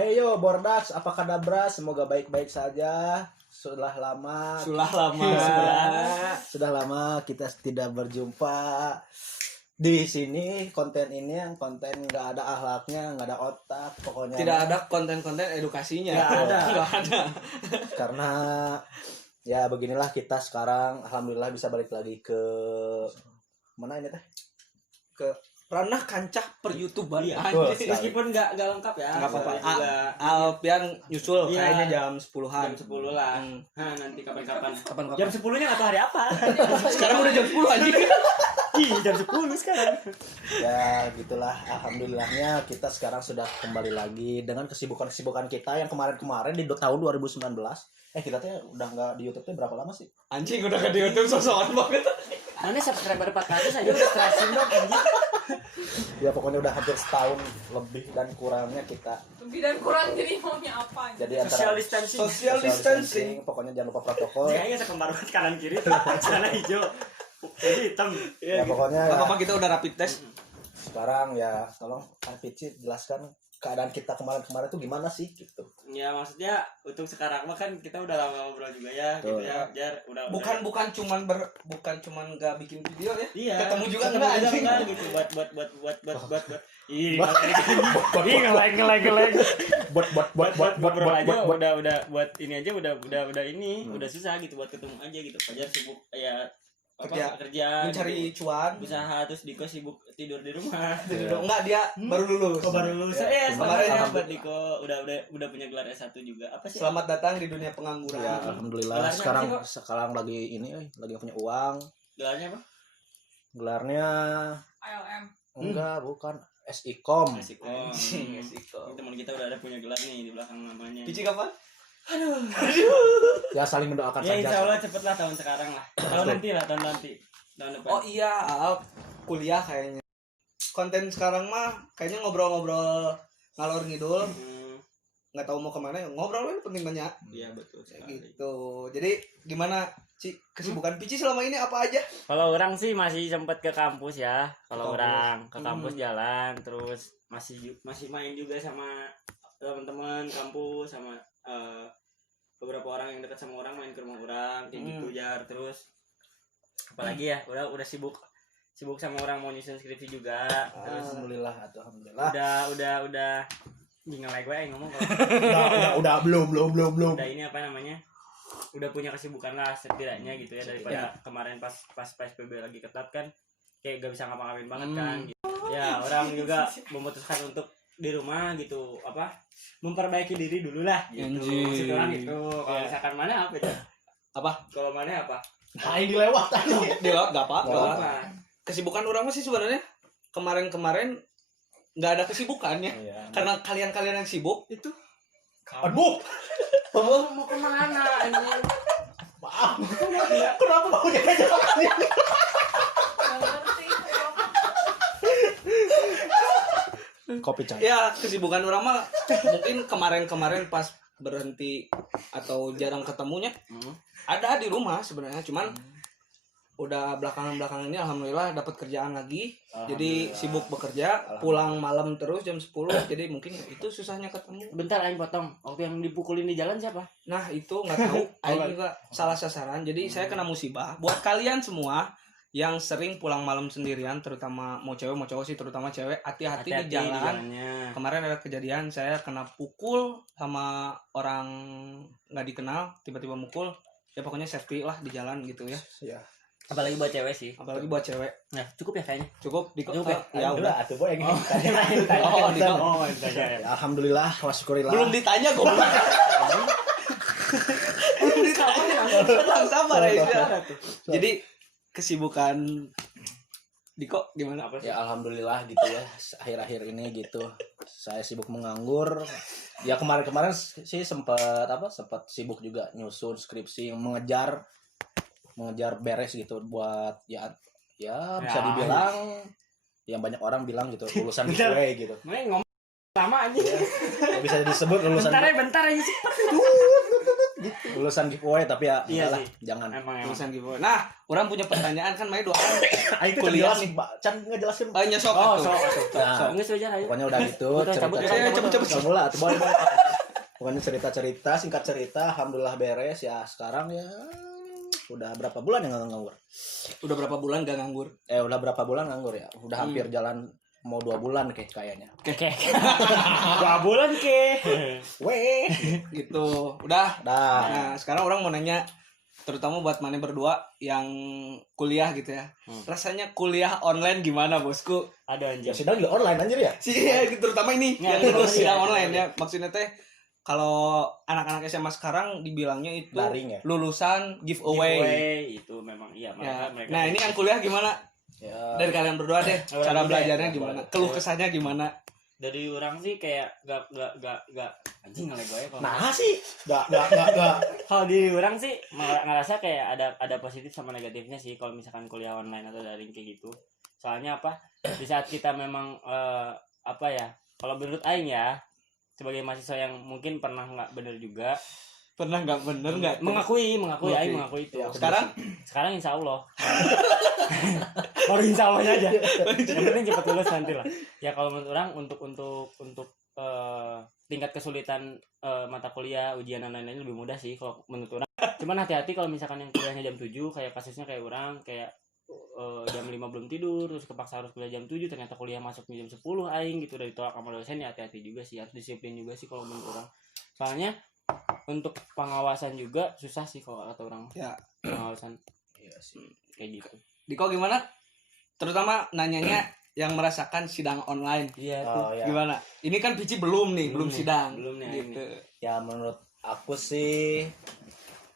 Heyo Bordax, apa kabar Bras? Semoga baik-baik saja. Sudah lama kita tidak berjumpa di sini. Konten ini yang konten nggak ada akhlaknya, nggak ada otak, pokoknya tidak ada konten-konten edukasinya. Nggak ada. Karena ya beginilah kita sekarang. Alhamdulillah bisa balik lagi ke mana ini teh? Ke ranah kancah per YouTuber. Iya, meskipun nggak lengkap ya. Nggak apa-apa. Juga. Alpian nyusul Iya. kayaknya jam 10-an. Jam 10 lah. Nah, nanti kapan-kapan. Jam 10-nya atau hari apa? sekarang udah jam 10 anjing. Ih, jam 10 sekarang. Ya gitulah, alhamdulillahnya kita sekarang sudah kembali lagi dengan kesibukan kita yang kemarin-kemarin di tahun 2019. Kita tuh udah nggak di YouTube tuh berapa lama sih? Anjing udah ke di YouTube sosokan banget. Mana subscriber 400 aja udah stressin dong anjing. Ya pokoknya udah hampir setahun lebih dan kurangnya kita. Lebih dan kurang jadi maunya apa? Jadi Social antara distancing. Social distancing. pokoknya jangan lupa protokol. Kayaknya sekembar banget kanan kiri, celana hijau. Jadi hitam. Ya pokoknya Gak ya, apa-apa kita udah rapid test. sekarang ya tolong Kak Pici jelaskan keadaan kita kemarin-kemarin tuh gimana sih gitu. Ya maksudnya untuk sekarang mah kan kita udah lama ngobrol juga ya, Betul. gitu ya. Jar udah Bukan cuman nggak bikin video ya. Iya. Ketemu juga enggak anjing. enggak gitu buat. Ih, nge-lag. Buat ngobrol aja udah buat ini aja udah ini udah susah gitu buat ketemu aja gitu. Fajar sibuk ya kerja mencari gitu. cuan. Usaha terus Diko sibuk tidur di rumah. Enggak, dia baru lulus. Baru lulus. Ya, Kemarin ya alhamdulillah. buat Diko udah punya gelar S1 juga. Apa sih? Selamat datang di dunia pengangguran. Ya alhamdulillah Gelarnya sekarang lagi ini lagi gak punya uang. Gelarnya apa? Gelarnya ILM. enggak bukan SIKOM. Asikom. Asiko. Teman kita udah ada punya gelar nih di belakang namanya. Pici kapan? Ya saling mendoakan Ya saja. insya Allah cepet lah tahun sekarang lah. Tahun nanti. Tahun depan. Oh iya, kuliah kayaknya. Konten sekarang mah kayaknya ngobrol-ngobrol ngalor ngidul, nggak tahu mau kemana. Ngobrol kan penting banyak. Iya betul Kayak sekali. gitu. Jadi gimana Ci kesibukan Pici selama ini apa aja? Kalau orang sih masih sempet ke kampus ya. Kalau Kampus. orang ke kampus jalan terus masih main juga sama teman-teman kampus sama beberapa orang yang dekat sama orang main ke rumah orang kayak gitu jar terus apalagi ya udah sibuk sama orang mau nyusun skripsi juga terus Alhamdulillah. udah nge-lag gue ngomong kalau udah belum. udah ini apa namanya udah punya kesibukan lah setidaknya gitu ya daripada kemarin pas PSBB lagi ketat kan kayak gak bisa ngapa-ngapain banget kan gitu. Ya orang juga memutuskan untuk di rumah gitu apa memperbaiki diri dulu lah gitu maksud orang gitu kalau misalkan mana apa ya Apa? kalau mana apa Ini lewat Di laut gak apa-apa. Nggak apa Kesibukan orang mah sih sebenarnya kemarin nggak ada kesibukannya. Iya. Karena kalian yang sibuk itu. Aduh. mau kemana anjing Maaf. Kenapa mau jaga jalan? Nggak ngerti. Kopi cair. Ya kesibukan orang mah mungkin kemarin pas berhenti atau jarang ketemunya ada di rumah sebenarnya cuman udah belakangan ini alhamdulillah dapat kerjaan lagi jadi sibuk bekerja pulang malam terus jam 10 jadi mungkin itu susahnya ketemu. bentar aing potong waktu yang dipukulin di jalan siapa Nah itu nggak tahu Aing juga salah sasaran jadi saya kena musibah buat kalian semua yang sering pulang malam sendirian terutama mau cewek mau cowok sih terutama cewek hati-hati di jalan. jalannya Kemarin ada kejadian saya kena pukul sama orang nggak dikenal tiba-tiba mukul ya pokoknya safety lah di jalan gitu ya Ya. apalagi buat cewek sih apalagi buat cewek. nah cukup ya kayaknya Cukup di Cukup ya? ya udah atuh boy yang Oh, Diko. Ya, alhamdulillah wa syukurillah. belum ditanya kok belum ditanya sabar Aisyah. Jadi kesibukan Diko gimana? apa sih Ya alhamdulillah gitu ya akhir-akhir ini gitu saya sibuk menganggur ya kemarin sih sempat sibuk juga nyusun skripsi mengejar beres gitu buat ya bisa dibilang yang banyak orang bilang gitu lulusan gue gitu ngomong lama anjing ya, bisa disebut lulusan bentar aja cepet lulusan giveaway tapi ya Iya enggak lah, sih. jangan. Emang. Lulusan giveaway. Nah, orang punya pertanyaan kan main doang. Aing teh Kuliah jelas nih. Can ngejelasin. Banyak sok Oh, atuh. Nah, Enggak saja ayo. pokoknya udah gitu Udah, cabut, cabut. Semula tuh boy. Pokoknya cerita-cerita, singkat cerita, alhamdulillah beres ya. Sekarang ya udah berapa bulan yang nganggur? Udah berapa bulan gak nganggur? Udah berapa bulan nganggur ya? Udah hampir jalan mau 2 bulan kayaknya. Oke. 2 bulan ke. Weh, Gitu. Udah. dah. Nah, sekarang orang mau nanya terutama buat mana berdua yang kuliah gitu ya. Rasanya kuliah online gimana, Bosku? Ada Ya anjir. sidang juga online anjir ya. Sih, ya, terutama ini Nggak, yang ini lulus online sidang ya. online ya. Maksudnya teh kalau anak-anak SMA sekarang dibilangnya itu Daring ya? lulusan giveaway. Giveaway itu memang iya Ya. mereka. Nah, ini yang kuliah gimana? Ya. Dari kalian berdua deh, Orang cara dulu deh. belajarnya gimana? Keluh kesahnya gimana? dari orang sih kayak gak anjing ngelek gue kalau Nah sih, enggak. kalau di orang sih ngerasa kayak ada positif sama negatifnya sih kalau misalkan kuliah online atau daring kayak gitu. Soalnya apa, di saat kita memang apa ya, kalau menurut aing ya sebagai mahasiswa yang mungkin pernah nggak bener juga, Pernah nggak bener nggak? mengakui Oke. aing mengakui itu. Ya, Sekarang Insya Allah baru insya Allahnya aja yang penting cepat lulus nanti lah ya. Kalau menurut orang untuk tingkat kesulitan mata kuliah ujian dan lain-lain lebih mudah sih kalau menurut orang. Cuman hati-hati kalau misalkan yang kuliahnya jam 7 kayak kasusnya kayak orang kayak jam 5 belum tidur terus kepaksa harus kuliah jam 7 ternyata kuliah masuknya jam 10 aing gitu dari ditolak sama dosen ya. Hati-hati juga sih, harus disiplin juga sih kalau menurut orang. Soalnya untuk pengawasan juga susah sih kalau kata orang. Ya. Pengawasan Iya sih. kayak gitu. Diko gimana? Terutama nanyanya yang merasakan sidang online. Iya Oh, ya. Gimana? Ini kan Pici belum nih, belum nih, sidang. belum nih, Gitu. Ya menurut aku sih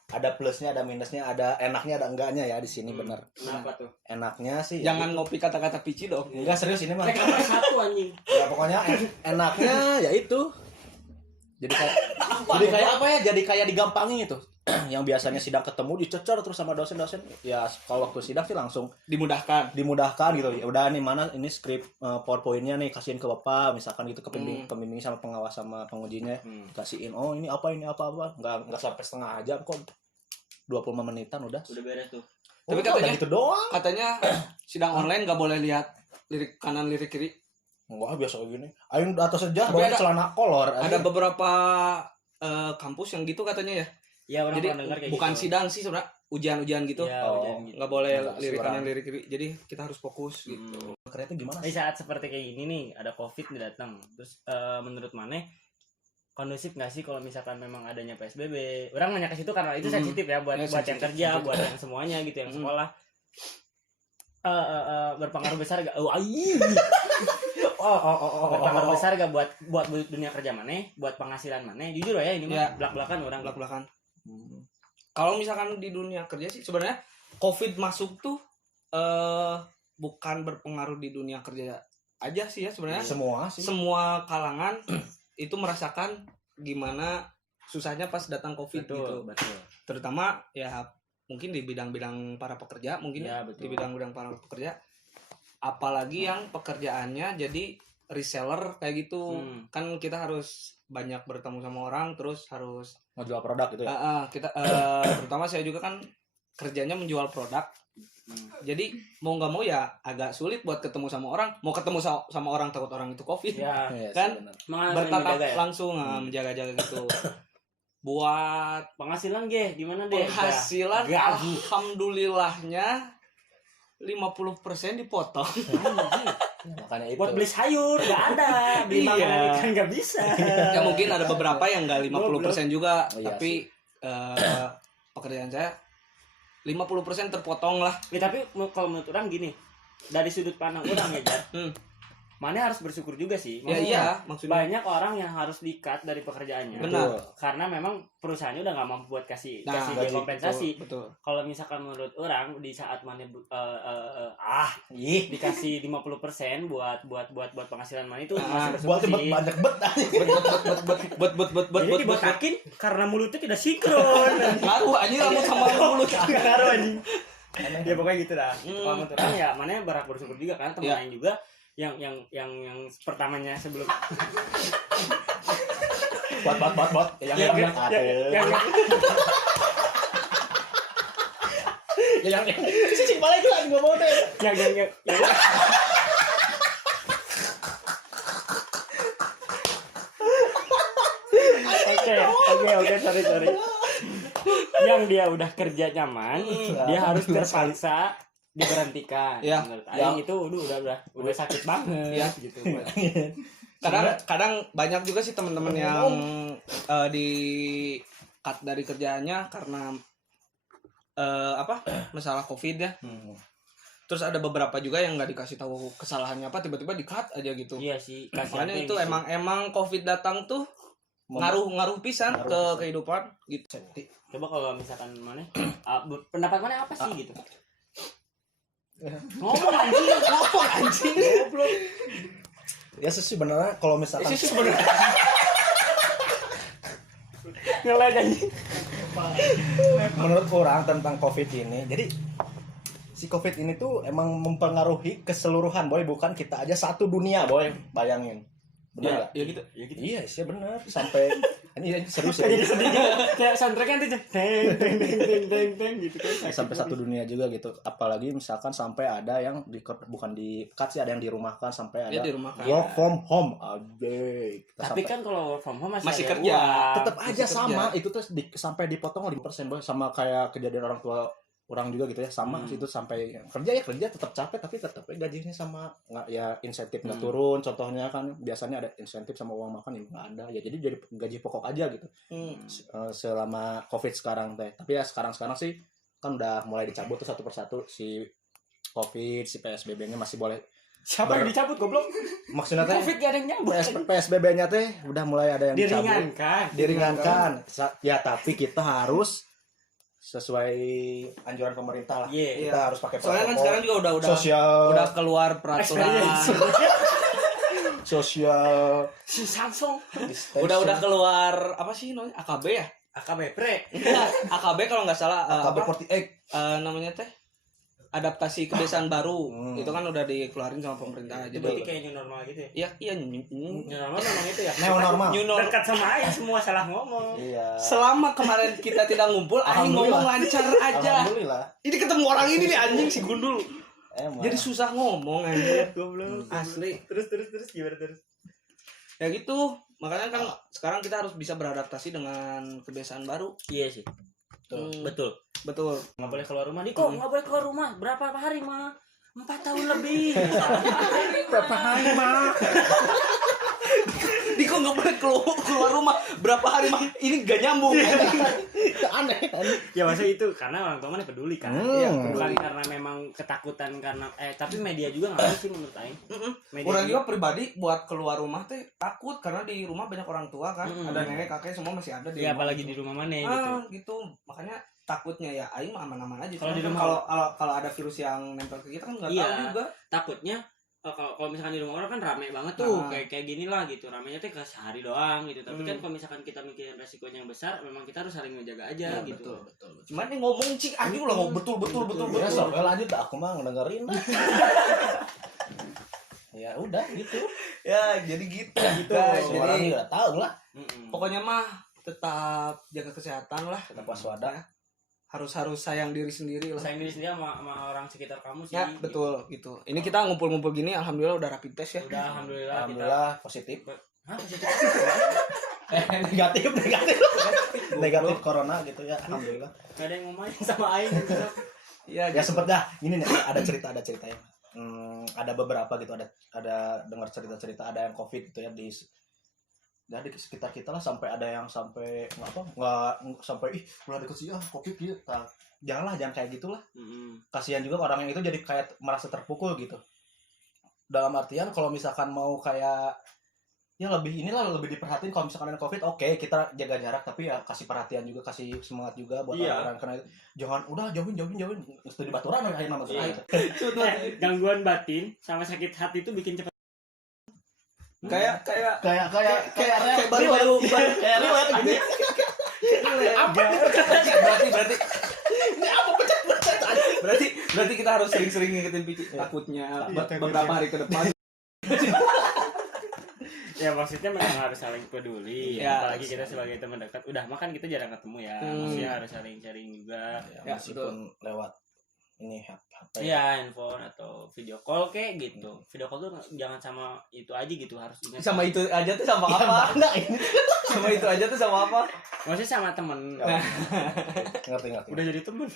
ada plusnya, ada minusnya, ada enaknya, ada enggaknya ya di sini bener. Kenapa tuh? Enaknya sih Jangan ngopi kata-kata Pici dong. enggak serius ini mah. Mereka nomor 1 anjing. Ya pokoknya enaknya ya itu. Jadi kayak apa ya? Jadi kayak digampangin gitu. Yang biasanya sidang ketemu dicecer terus sama dosen-dosen. Ya kalau waktu sidang sih langsung Dimudahkan. gitu. Ya udah nih mana ini skrip PowerPoint-nya nih kasihin ke Bapak misalkan gitu ke pembimbing sama pengawas sama pengujinya. Kasihin ini apa enggak sampai setengah jam kok. 25 menitan udah. Udah beres tuh. Tapi Udah katanya- gitu doang. Katanya sidang online nggak boleh lihat lirik kanan lirik kiri. Wah biasa gini. Ayo atas saja Tapi bawa ada- celana kolor. Ada beberapa kampus yang gitu katanya ya. Ya orang Jadi pernah dengar kayak bukan gitu. sidang sih sebenarnya ujian-ujian gitu. Ya, Oh, ujian gitu. Nggak boleh Nggak lirik seberang. kanan lirik kiri. Jadi kita harus fokus gitu. Ternyata gimana Di sih? saat seperti kayak gini nih, ada Covid nih datang. Terus menurut Maneh kondusif nggak sih kalau misalkan memang adanya PSBB? Orang nanya ke situ karena itu sensitif ya buat Ya, buat yang sensitif, kerja, sensitif. buat yang semuanya gitu, yang sekolah. Berpengaruh besar gak? Berpengaruh besar gak buat dunia kerja Maneh, buat penghasilan Maneh? Jujur ya ini Ya. mah belak-belakan orang. Belak-belakan. Kalau misalkan di dunia kerja sih sebenarnya COVID masuk tuh bukan berpengaruh di dunia kerja aja sih ya sebenarnya. Semua sih. Semua kalangan itu merasakan gimana susahnya pas datang COVID gitu. Betul. Terutama ya mungkin di bidang-bidang para pekerja, mungkin Ya, ya, betul. di bidang-bidang para pekerja. Apalagi yang pekerjaannya jadi reseller kayak gitu. Kan kita harus banyak bertemu sama orang terus harus Ngejual produk gitu ya. kita terutama saya juga kan kerjanya menjual produk. Jadi mau nggak mau ya agak sulit buat ketemu sama orang. Mau ketemu sama orang takut orang itu COVID. Ya, Iya sih, kan? bener. Bertatap menjaga ya. langsung menjaga-jaga gitu. Buat Penghasilan gimana deh? penghasilan Gaji. alhamdulillahnya 50% dipotong. Makanya itu. Buat beli sayur nggak ada, beli Iya. makanan ikan nggak bisa. Ya mungkin ada beberapa yang enggak 50% juga, Oh, iya tapi pekerjaan saya 50% terpotong lah. Ya, tapi kalau menurut orang gini, dari sudut pandang orang ya, Jar. Mana harus bersyukur juga sih. Ya iya, maksudnya Banyak orang yang harus di-cut dari pekerjaannya. benar. Karena memang perusahaannya udah nggak mampu buat kasih Nah, dia kompensasi. Betul. Kalau misalkan menurut orang di saat mana Ih, dikasih 50% buat penghasilan mana itu Ah, masih buat bersyukur sih. banyak bet. Bet. Jadi dibotakin karena mulutnya tidak sinkron. Ngaruh anjing rambut sama mulut. Ngaruh anjing. Ya pokoknya gitu dah. Kalau menurut orang ya mana berhak bersyukur juga karena teman Ya. lain juga yang pertamanya sebelum Bot. Yang ada. Yang sih balik lagi ngomong deh. yang Oke, sorry. Yang dia udah kerja nyaman, dia harus terpaksa diberhentikan. Ya, Menurut Aing itu udah sakit banget Ya. gitu. Kadang banyak juga sih teman-teman yang di cut dari kerjaannya karena masalah COVID ya. Terus ada beberapa juga yang nggak dikasih tahu kesalahannya apa, tiba-tiba di cut aja gitu. Iya sih. Makanya itu emang COVID datang tuh ngaruh pisan ke kehidupan gitu. Coba kalau misalkan mana pendapat mana apa sih gitu? Ngomong anjing. Goblok. Ya sih sebenarnya kalau misalkan Ngelag anjing. menurut orang tentang COVID ini, jadi si COVID ini tuh emang mempengaruhi keseluruhan, boy, bukan kita aja, satu dunia, boy, bayangin. Benar nggak? Ya gitu. Iya sih benar, sampai ini serius ya. Jadi sedih kayak soundtracknya tuh teng gitu kan. Sampai satu dunia juga gitu, apalagi misalkan sampai ada yang bukan di cut sih, ada yang dirumahkan, sampai ada dirumahkan. work from home aja. Tapi kan kalau work from home Masih ada kerja. uang. tetap aja masih sama itu tuh sampai dipotong 5%, boy, sama kayak kejadian orang tua orang juga gitu ya, sama itu sampai kerja tetap capek, tapi tetap gajinya sama, nggak ya insentif nggak turun, contohnya kan biasanya ada insentif sama uang makan, ini nggak ada ya, jadi gaji pokok aja gitu. Selama COVID sekarang teh, tapi ya sekarang sih kan udah mulai dicabut tuh satu persatu si COVID, si PSBB-nya masih boleh. Siapa yang dicabut goblok? Maksudnya teh Covid gak ada yang nyambut. PSBB-nya teh udah mulai ada yang dicabut, diringankan. Ya tapi kita harus sesuai anjuran pemerintah lah. Iya. Kita harus pakai Soalnya kan protokol sekarang juga udah sosial, keluar peraturan. sosial Si Samsung distancing. udah keluar apa sih namanya? AKB ya? AKB pre. Enggak, AKB kalau nggak salah AKB apa? 48. Namanya teh adaptasi kebiasaan baru. Itu kan udah dikeluarin sama pemerintah. Itu Jadi berarti kayak new normal gitu ya. iya New normal memang itu ya. Neo normal. new normal. Dekat sama Aing semua salah ngomong. Iya. Selama kemarin kita tidak ngumpul, Aing ngomong lancar aja. Alhamdulillah. Ini ketemu orang ini nih anjing si Gundul. Emang. Jadi susah ngomong anjing. Goblok. Asli. Terus gimana terus? Ya gitu. Makanya kan sekarang kita harus bisa beradaptasi dengan kebiasaan baru. Iya sih. Betul. Betul. Nggak boleh keluar rumah. Diko nggak boleh keluar rumah. Berapa hari mah? 4 tahun lebih. Berapa hari mah? Diko nggak boleh keluar rumah. Berapa hari mah? Ini gak nyambung. Aneh. Ya masa itu karena orang tua mana peduli kan. Iya, Bukan karena memang ketakutan karena tapi media juga nggak ada sih menurut Aing. Media Orang juga pribadi buat keluar rumah teh takut karena di rumah banyak orang tua kan. Ada nenek kakek semua masih ada di ya rumah. apalagi di rumah mana gitu. Gitu. Makanya takutnya ya aing mah aman-aman aja. Kalau di Cuman rumah- kalau ada virus yang nempel ke kita kan nggak Iya. tahu juga. Takutnya kalau misalkan di rumah orang kan rame banget tuh Nah. kayak gini lah gitu, ramenya tuh ke sehari doang gitu, tapi kan kalau misalkan kita mikirin resikonya yang besar memang kita harus saling menjaga aja gitu. Betul. Cuman ini ngomong cik anjing ulah ngomong betul. Ya, sampai lanjut aku mah ngedengerin. Ya udah gitu. Ya jadi gitu Guys, guys. orang Jadi juga tahu lah. pokoknya mah tetap jaga kesehatan lah. Tetap waspada. Harus sayang diri sendiri lah. Sayang diri sendiri sama orang sekitar kamu sih. Ya betul gitu. Ini kita ngumpul-ngumpul gini alhamdulillah udah rapid test ya. Udah alhamdulillah, Alhamdulillah positif. Hah, positif. Negatif. Negatif corona gitu ya, alhamdulillah. Gak ada yang ngomongin sama Aing gitu. Iya. Ya sempet dah. Ini nih ada cerita ya. Ada beberapa gitu, ada dengar cerita ada yang COVID gitu ya di sekitar kita lah, sampai ada yang sampai nggak sampai mulai deket sih COVID gitu. Jangan kayak gitulah. Kasihan juga orang yang itu jadi kayak merasa terpukul gitu. Dalam artian kalau misalkan mau kayak ya lebih diperhatiin kalau misalkan ada COVID, oke, kita jaga jarak, tapi ya kasih perhatian juga, kasih semangat juga buat orang-orang karena itu. Jangan udah jauhin studi baturan kayak nama Iya. itu. Gangguan batin sama sakit hati itu bikin cepat. Kayak baru berarti kita harus sering-sering ngingetin Pici takutnya beberapa hari ke depan. Ya maksudnya memang harus saling peduli Ya, apalagi kita sebagai teman dekat udah makan kita jarang ketemu ya maksudnya harus saling sharing juga Ya, meskipun lewat ini HP. iya handphone atau video call kayak gitu video call tuh jangan sama itu aja gitu harus ingat Sama itu aja tuh sama apa? Sama itu aja tuh sama apa? maksudnya sama temen Ngerti. udah jadi temen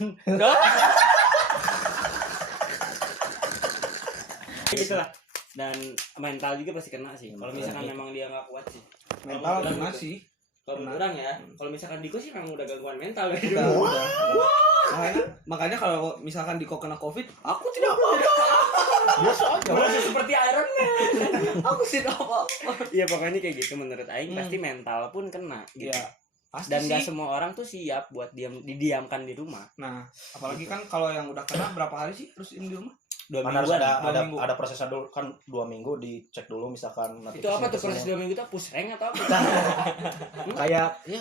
gitu lah dan mental juga pasti kena sih kalau misalkan memang dia nggak kuat sih Mental Kalau kena gitu. sih. kalau menurut orang ya kalau misalkan Diko sih memang udah gangguan mental ya Udah. Makanya kalau misalkan Diko kena COVID, aku tidak apa-apa. Biasa aja. masih seperti Iron Man Aku tidak apa-apa. iya pokoknya kayak gitu menurut Aing pasti mental pun kena gitu Iya. Pasti dan nggak sih. semua orang tuh siap buat didiamkan di rumah Nah, apalagi kan kalau yang udah kena berapa hari sih terus ini di rumah? 2 Kan harus mingguan ada minggu. ada prosesnya dulu kan 2 minggu dicek dulu misalkan itu apa tuh proses notifikasinya. 2 minggu tuh push rank atau apa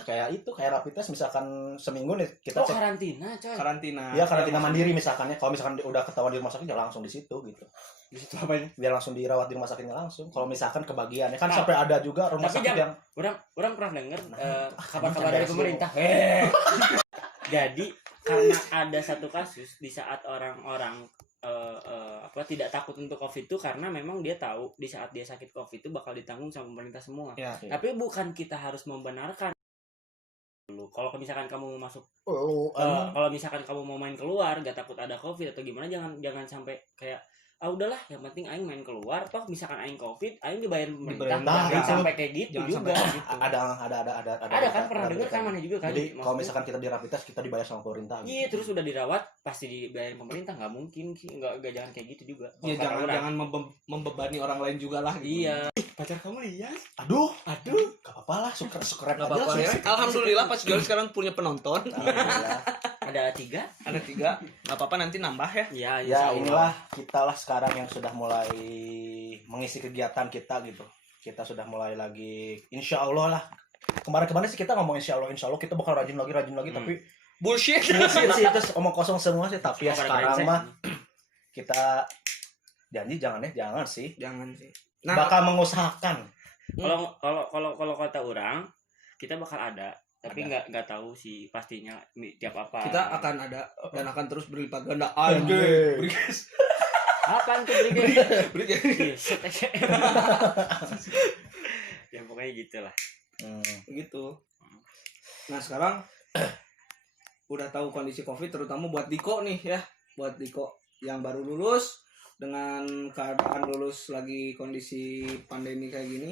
kayak rapid test misalkan seminggu nih kita oh cek karantina coy Karantina. ya karantina mandiri misalkan ya kalau misalkan udah ketahuan di rumah sakit ya langsung di situ gitu di situ apa ini biar langsung dirawat di rumah sakitnya langsung kalau misalkan kebagian ya kan Nah, sampai ada juga rumah tapi sakit jangan- yang orang pernah dengar ini kabar-kabar dari CBS pemerintah jadi karena ada satu kasus di saat orang-orang tidak takut untuk COVID itu karena memang dia tahu di saat dia sakit COVID itu bakal ditanggung sama pemerintah semua. Ya. Tapi bukan kita harus membenarkan dulu. Kalau misalkan kamu mau masuk, kalau misalkan kamu mau main keluar, gak takut ada COVID atau gimana, jangan sampai kayak udahlah, yang penting aing main keluar, toh misalkan aing COVID, aing dibayar pemerintah. Nah, Jangan itu. sampai kayak gitu Jangan juga. sampai gitu. Ada kan pernah dengar kan mana juga kan? jadi Maksudnya- kalau misalkan kita di rapid test kita dibayar sama pemerintah gitu. Iya, terus udah dirawat pasti dibayarin pemerintah, nggak mungkin, nggak jangan kayak gitu juga. Ya Kalau kata orang. jangan membebani orang lain juga lah. Gitu. Iya. Pacar kamu lihat? aduh gak apa-apa lah suker Gak apa-apa ya. Alhamdulillah Pak Sejol sekarang punya penonton. Ada 3? Ada 3. Gak apa-apa nanti nambah ya. Iya, Ya inilah kita lah sekarang yang sudah mulai mengisi kegiatan kita gitu. Kita sudah mulai lagi, insya Allah lah. Kemarin-kemarin sih kita ngomong insya Allah kita bakal rajin lagi, tapi Bullshit. bullshit sih itu omong kosong semua sih. Tapi ya Pada sekarang brengsek. mah kita janji jangan sih. Jangan sih. Nah, Bakal mengusahakan. Kalau kata orang, kita bakal ada, tapi nggak tahu sih pastinya tiap apa. kita akan ada dan akan terus berlipat ganda. Anjir. Apaan tuh berikan? Berikan. Ya pokoknya gitulah. Gitu. Nah, sekarang udah tahu kondisi Covid terutama buat Diko nih ya. Buat Diko yang baru lulus dengan keadaan lulus lagi kondisi pandemi kayak gini.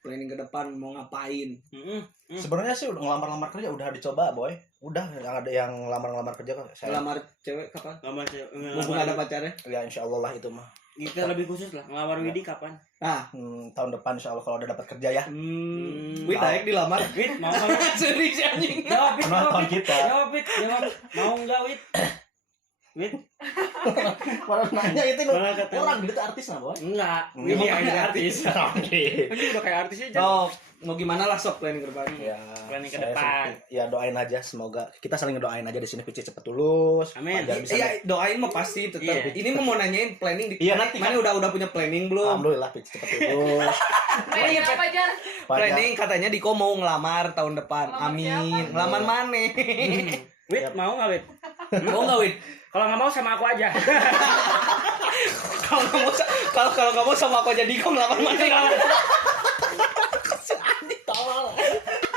Planning ke depan mau ngapain? Sebenarnya sih udah ngelamar kerja udah dicoba boy. Udah yang ada yang ngelamar kerja kan saya. Ngelamar cewek kapan? Ngelamar Mumpung ada pacarnya. Ya insya Allah lah itu mah. kita lebih khusus lah ngelamar Widi kapan? Nah, Tahun depan insya Allah kalau udah dapat kerja ya. Wih, naik dilamar. Wid mau nggak? Serius anjing. Jawab Wid, Penonton kita. jawab Wid, jawab mau nggak Wid? Wid, Malah nanya itu malah kata orang gitu artis nah boy. enggak. Wid Widi yang yang jadi jadi artis. Ini udah kayak artis aja. So, mau gimana lah sok planning ke depan. Ya, Planning ke saya depan. ya doain aja semoga kita saling ngedoain aja di sini PC cepet lulus. Amin. Agar bisa. Iya, doain mah pasti tetap. Iya. Ini mau nanyain planning di Iya, nanti mana udah punya planning belum? Alhamdulillah PC cepet lulus. Planning apa Jar? Planning katanya Diko mau ngelamar tahun depan. Ngelamar Amin. siapa? Ngelamar mana? Wid mau nggak Wid? Mau nggak Wid? Kalau nggak mau sama aku aja. Kalau nggak mau sama aku aja Diko ngelamar mana?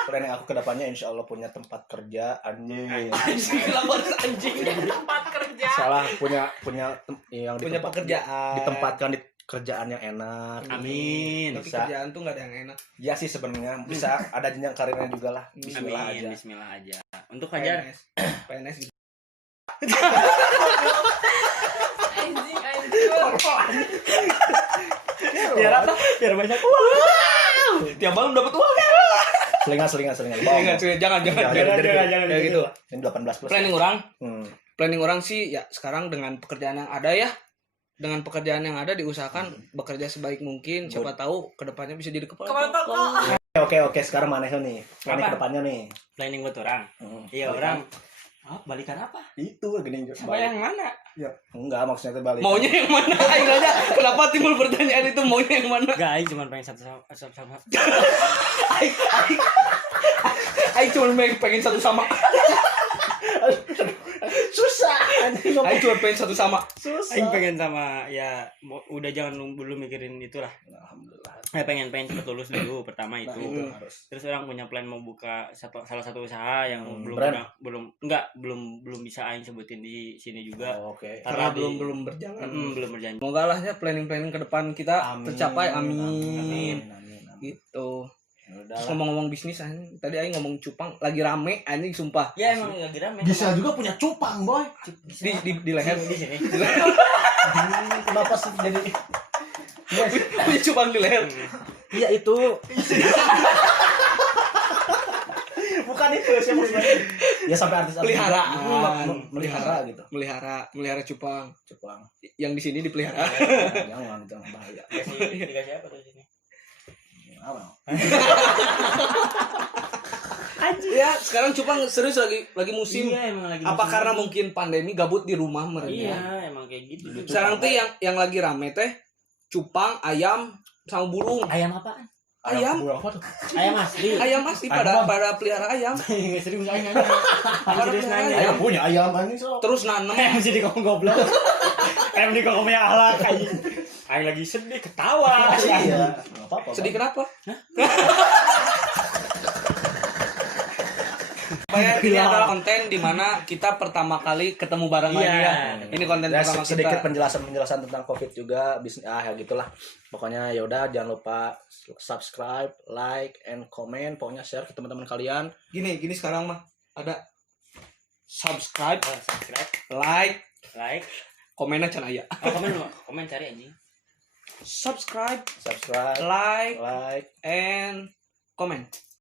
Planning aku kedepannya insya Allah punya tempat kerja anjing. Anjing ngelamar anjing. Tempat kerja. Salah yang Punya pekerjaan. ditempatkan di kerjaan yang enak. Amin. Tapi Bisa. kerjaan tuh nggak ada yang enak. Ya sih sebenarnya bisa ada jenjang karirnya juga lah. Amin. Bismillah aja. Bismillah aja. Untuk Fajar. PNS gitu. Anjing. Biar apa? Biar banyak uang. Tiap malam dapat uang. Selingan. Jangan. Jangan. Kayak gitu. Ini 18 plus. Planning orang sih ya sekarang dengan pekerjaan yang ada ya. Dengan pekerjaan yang ada diusahakan bekerja sebaik mungkin. Siapa tahu kedepannya bisa jadi kepala Kepala toko. Oke, sekarang mana nih? Planning Apa? kedepannya nih. Planning buat orang. Hmm. Iya orang Balikan apa? Itu gini Sama yang mana? enggak maksudnya teh balik. Maunya yang mana? Aing nanya, kenapa timbul pertanyaan itu maunya yang mana? Enggak, aing cuma pengen satu sama. Aing cuma pengen satu sama. Susah anjing. Aing cuma pengen satu sama. Susah. Aing pengen sama ya udah jangan belum mikirin itulah. Alhamdulillah. Pengen cepet lulus dulu pertama Nah, itu. itu harus. Terus orang punya plan mau buka salah satu usaha yang brand. belum bisa aing sebutin di sini juga. Oh, oke. Karena Di- belum berjalan. belum berjanji. Semoga lah ya planning ke depan kita Amin. tercapai. Amin. Amin. Gitu. Ya Terus udahlah. ngomong-ngomong bisnis anjing. Tadi aing ngomong cupang lagi rame anjing sumpah. Ya emang lagi rame. Bisa juga punya cupang, boy. Di leher. di sini. Kenapa sih jadi Punya cupang di leher. Iya itu. Bukan itu sih maksudnya. Ya sampai artis Peliharaan. melihara gitu. Melihara cupang. Cupang. Yang di sini dipelihara. Jangan itu bahaya. Dikasih apa tuh sini? Apa? Ya, sekarang cupang serius lagi musim. Iya, emang lagi. Apa musim karena lagi. mungkin pandemi gabut di rumah Iya, mereka? emang kayak gitu. Sekarang tuh yang lagi rame teh cupang, ayam, sama burung. Ayam apaan? Ayam, Apa tuh? Ayam asli. ayam asli pada pelihara ayam. Enggak serius aing nanya. Aing serius nanya. Ayam punya ayam anjing so. Terus nanem. Ayam jadi kok goblok. Ayam di kok punya alat anjing. Aing lagi sedih ketawa. Iya. Enggak apa-apa. Sedih kenapa? Supaya ini adalah konten di mana kita pertama kali ketemu bareng lagi ya. Ini konten Ya, pertama sedikit kita. penjelasan tentang COVID juga bisnis ya gitulah. Pokoknya ya udah jangan lupa subscribe, like, and comment. Pokoknya share ke teman-teman kalian. Gini sekarang mah ada subscribe, Subscribe, like, like, komennya can aya. komen cari anjing. Subscribe, Subscribe, like, like, and comment.